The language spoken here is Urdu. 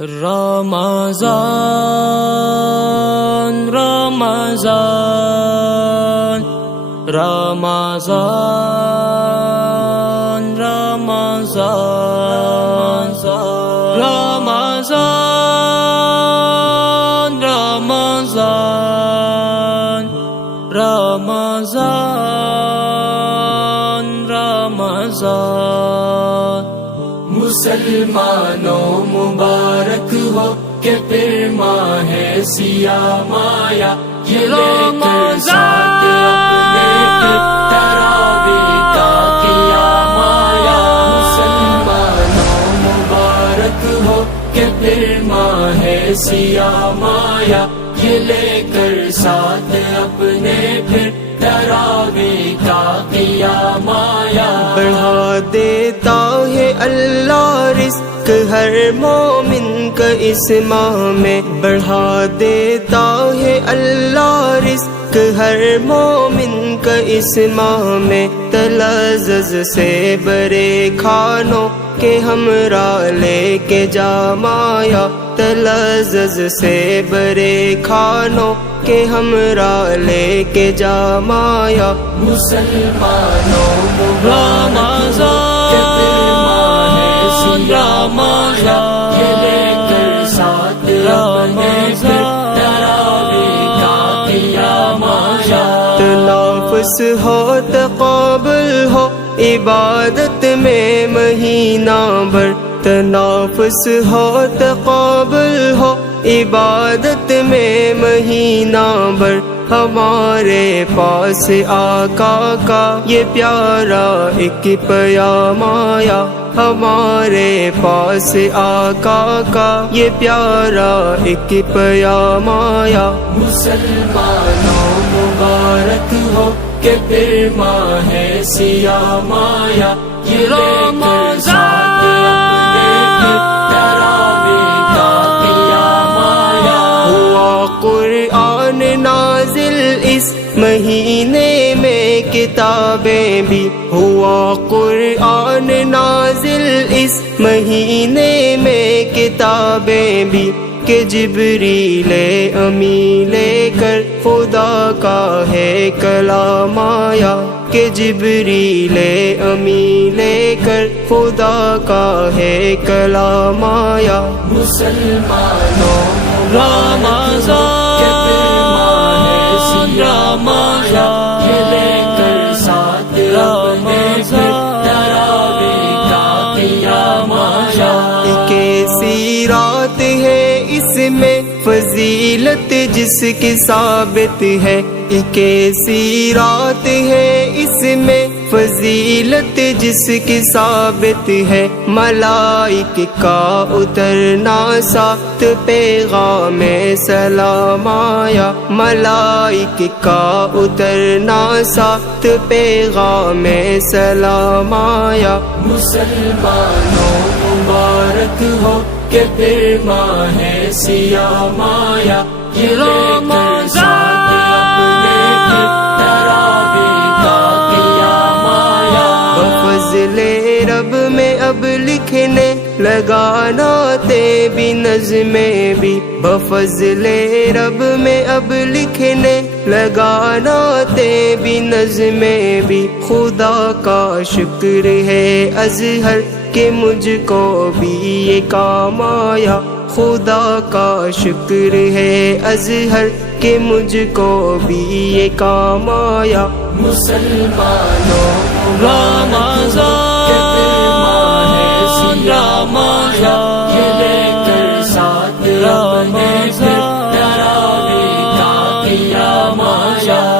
رمضان رمضان رمضان رمضان رمضان رمضان رمضان رمضان مسلمانوں مبارک ہو کہ پھر ماہ سیام آیا، یہ لے کر ساتھ اپنے پھر تراویح کا قیام آیا۔ مسلمانوں مبارک ہو کہ پھر ماہ سیام آیا، یہ لے کر ساتھ اپنے پھر تراویح کا قیام آیا۔ بڑھا دیتا ہے اللہ رزق ہر مومن کا اس ماہ میں، بڑھا دیتا ہے اللہ رزق ہر مومن کا اس ماہ میں۔ تلذذ سے برے کھانوں کے ہمراہ لے کے جا مایا، تلذذ سے برے کھانوں کے ہمراہ لے کے جا مایا۔ مسلمانوں مبارک ہو کہ پھر ماہ سیام آیا، یہ لے کر ساتھ اپنے پھر تراویح کا قیام آیا۔ تنافس ہو تقابل ہو عبادت میں مہینہ بھر، تنافس ہو تقابل ہو عبادت میں مہینہ بھر۔ ہمارے پاس آقا کا یہ پیارا ایک پیام آیا، ہمارے پاس آقا کا یہ پیارا ایک پیام آیا۔ مسلمانوں مبارک ہو کہ پھر ماہ سیام آیا، یہ لے کر ساتھ اپنے پھر تراویح کا قیام آیا۔ ہوا قرآن نازل اس مہینے میں کتابیں بھی، ہوا قرآن نازل اس مہینے میں کتابیں بھی، کہ جبریل امی لے کر خدا کا ہے کلام آیا، کہ جبریل امی لے کر خدا کا ہے کلام آیا۔ مسلمانوں رمضان کہ پھر ماہ سیام آیا، یہ لے کر ساتھ اپنے پھر تراویح کا قیام آیا۔ ایک ایسی رات ہے اس میں فضیلت جس کی ثابت ہے، ایک ایسی رات ہے اس میں فضیلت جس کی ثابت ہے۔ ملائک کا اترنا ساتھ پیغام سلام آیا، ملائک کا اترنا ساتھ پیغام سلام آیا۔ مسلمانوں مبارک ہو کہ پھر ماہ سیام آیا، یہ لے کر ساتھ اپنے پھر تراویح کا قیام آیا۔ بفضل رب میں اب لکھنے لگانا تے بھی نظمیں بھی، بفضل رب میں اب لکھنے لگانا تے بھی نظمیں بھی۔ خدا کا شکر ہے اظہر کہ مجھ کو بھی یہ کام آیا، خدا کا شکر ہے اظہر کہ مجھ کو بھی یہ کام آیا۔ مسلمانوں رمضان کہ پھر ماہ سیام آیا، یہ لے کر ساتھ اپنے پھر تراویح کا قیام آیا۔